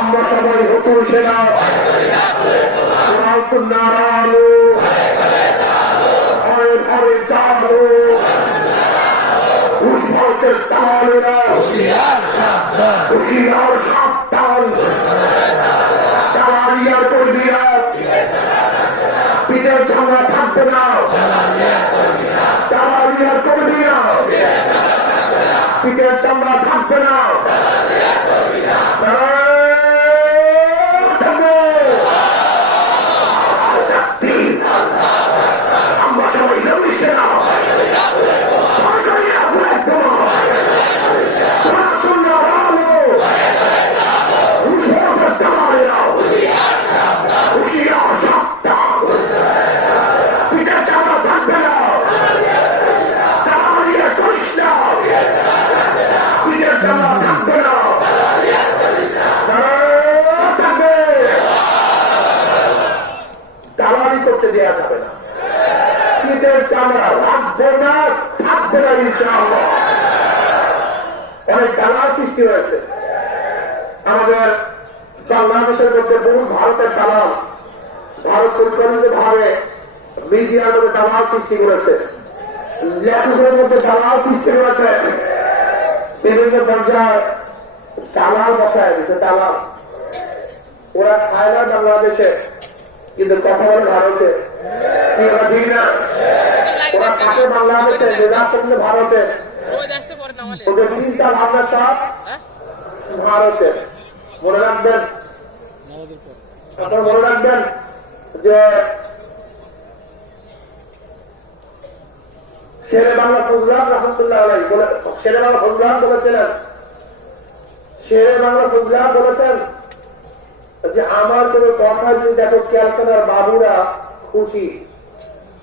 আমরা সবাই হুকুম সেনা নারায়ণ ঘরে চালো উদ্ভবের তালেরা হুশিয়ার সাবধান দালালিয়ার কর্মীরা পিঠের ঝামেলা থাকবে না পিঠের চামড়া থাকবে না দালালি করতে দেওয়া যাবে না। পিঠের চামড়া রাখবে না থাকবে না ইনশাআল্লাহ। অনেক দালাল সৃষ্টি হয়েছে। আমাদের বাংলাদেশের মধ্যে বহু ভারতের দালাল, ভারত পরিচালিত ভাবে মিডিয়ার মধ্যে দালাল সৃষ্টি করেছে। লেখকের মধ্যে দালাল সৃষ্টি করেছে। বিভিন্ন পর্যায়ে দালাল বসায় দিচ্ছে দালাল। ওরা খায় না বাংলাদেশে। কিন্তু বলে ভারতে। ঠিক না। ওরা থাকে বাংলাদেশে ওদের চিন্তা ভাবনা সব মনে রাখবেন মনে রাখবেন যে শেরে বাংলা ফজলাম রহমতুল্লাহ আলাই বলে শেরে বাংলা ফজলাম বলেছিলেন। শেরে বাংলা ফজলাম বলেছেন যে আমার কোন কথা যদি দেখো ক্যালকাটার বাবুরা খুশি,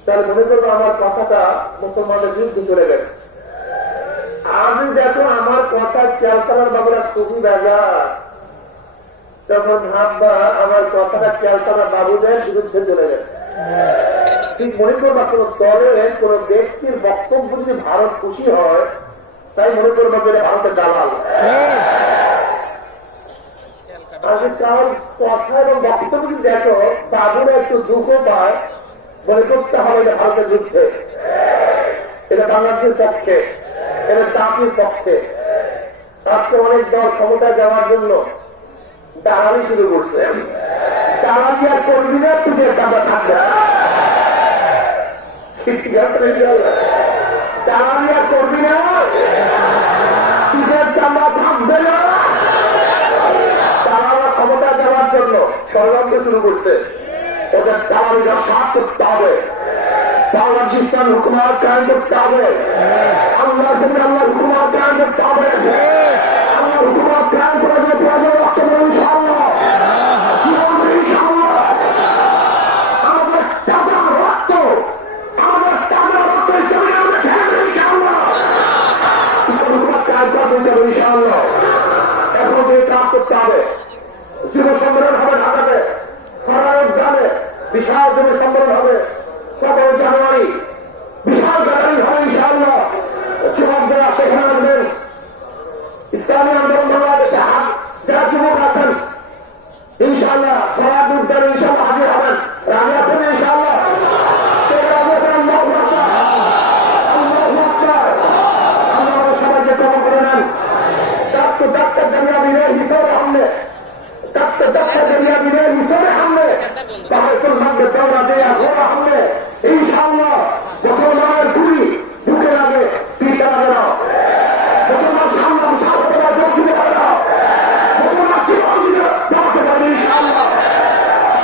তাহলে মনে করব আমার কথাটা মুসলমানদের বিরুদ্ধে চলে গেছে। আমি দেখো আমার কথা ক্যালকালার বাবুরা খুবই বাজার। তখন ভাববা আমার কথাটা বাবুদের বিরুদ্ধে চলে গেছে। ঠিক মনে করবা, কোন দলের, কোন ব্যক্তির বক্তব্য যদি ভারত খুশি হয়, তাই মনে করবা যে ভারতের দালাল। আজকে কারোর কথা এবং বক্তব্য দেখো একটু দুঃখ পায় করতে হবে এটা ভারতের যুদ্ধে। এটা বাংলাদেশের পক্ষে, এটা চাকরির পক্ষে। আজকে অনেক দল ক্ষমতা যাওয়ার জন্য দালালি শুরু করছে। দালালি আর করবি না তুই টাকা থাকবে। দালালি আর করবি না থাকবে না। ষড়যন্ত্র শুরু করছে। ওদের দালালিরা সাথ করতে হবে। করতে করতে করতে করতে হবে যুব সম্মেলন হবে ঢাকাতে সরারত গ্রামে বিশাল যুব সম্মেলন হবে। সতেরো জানুয়ারি বিশাল গ্যালারি হবে ইনশাআল্লাহ।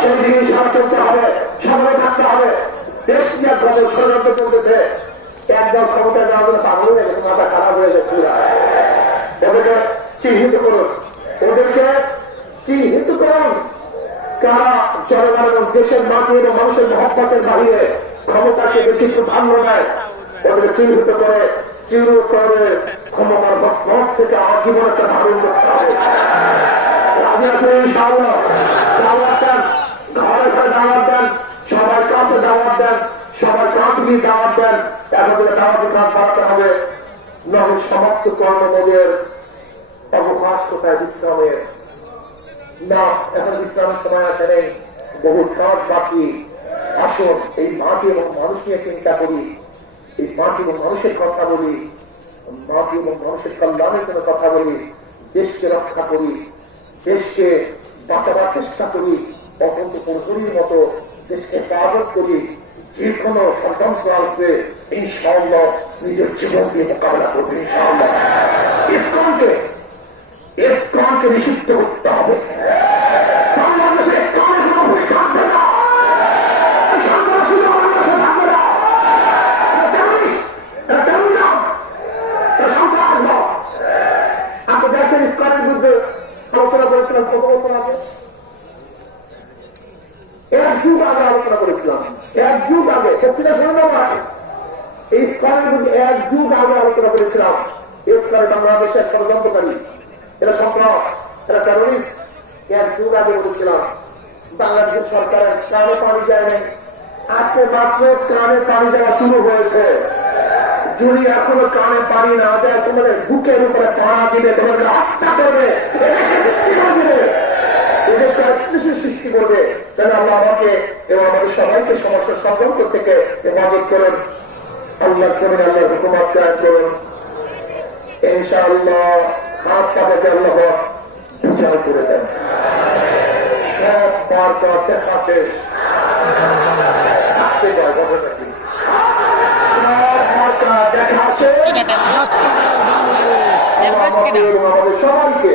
সেই দিকে সারা করতে হবে সামনে থাকতে হবে। দেশ নিয়ে খবর ষড়যন্ত্র করতেছে একদম ক্ষমতা যাওয়া গেলে পাগল হয়ে গেছে, মাথা খারাপ হয়ে যাচ্ছে ওদেরকে চিহ্নিত করুন। ওদেরকে চিহ্নিত করুন। কারা জনগণ এবং দেশের মাটি এবং মানুষের মহব্বতের বাহিরে ক্ষমতাকে বেশি প্রাধান্য দেয় ওদের চিহ্নিত করে চির করে ক্ষমতার মত থেকে আমার জীবনটা ধারণ নয় সমাপ্ত কর্মমোদের অবকাশ কোথায় বিশ্রামের না এখন ইসলামের সময় আসে নেই। বহু কাজ বাকি আসুন এই মাটি এবং মানুষ নিয়ে চিন্তা করি। এই মাটি এবং মানুষের কথা বলি। মাটি এবং মানুষের কল্যাণের জন্য কথা বলি। দেশকে রক্ষা করি। দেশকে বাঁচাবার চেষ্টা করি। অত্যন্ত প্রহরীর মতো দেশকে হেফাজত করি। যে কোনো স্বতন্ত্র আসবে, ইনশাআল্লাহ নিজের জীবন দিয়ে মোকাবেলা করবে, ইনশাআল্লাহ। ইসকনকে ইসকনকে নিষিদ্ধ করতে হবে। যুগ আগে আলোচনা করেছিলাম। এক যুগ আগে, সত্যিটা সম্ভব নয় এই ইসলামের মধ্যে এক যুগ আগে আলোচনা করেছিলাম। এই ইসলাম বাংলাদেশের ষড়যন্ত্রকারী, এরা সন্ত্রাস, এরা টেরোরিস্ট এক যুগ আগে বলেছিলাম। বাংলাদেশের সরকারের কানে পানি যায় নাই আজকে মাত্র কানে পানি দেওয়া শুরু হয়েছে। যদি এখনও কানে পানি না দেয়, তোমাদের বুকের উপরে পাড়া দিবে, তোমাদের হত্যা করবে। সৃষ্টি করবে। যেন আল্লাহ আমাকে এবং আমাদের সবাইকে সমস্যার সম্পর্ক থেকে হেফাজত করুন? আল্লাহ করুন আল্লাহ হুকুমাত কায়ন করুন। ইনশাআল্লাহ হাত পাতাতে আল্লাহ বিচার করে দেন। সব আমাদের সবাইকে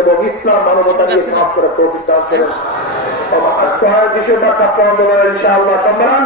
এবং ইসলাম মানবতা নিয়ে কাজ করে প্রতিষ্ঠান করেন। বিষয়টা ছাত্র আন্দোলনের ইনশাআল্লাহ। সম্মান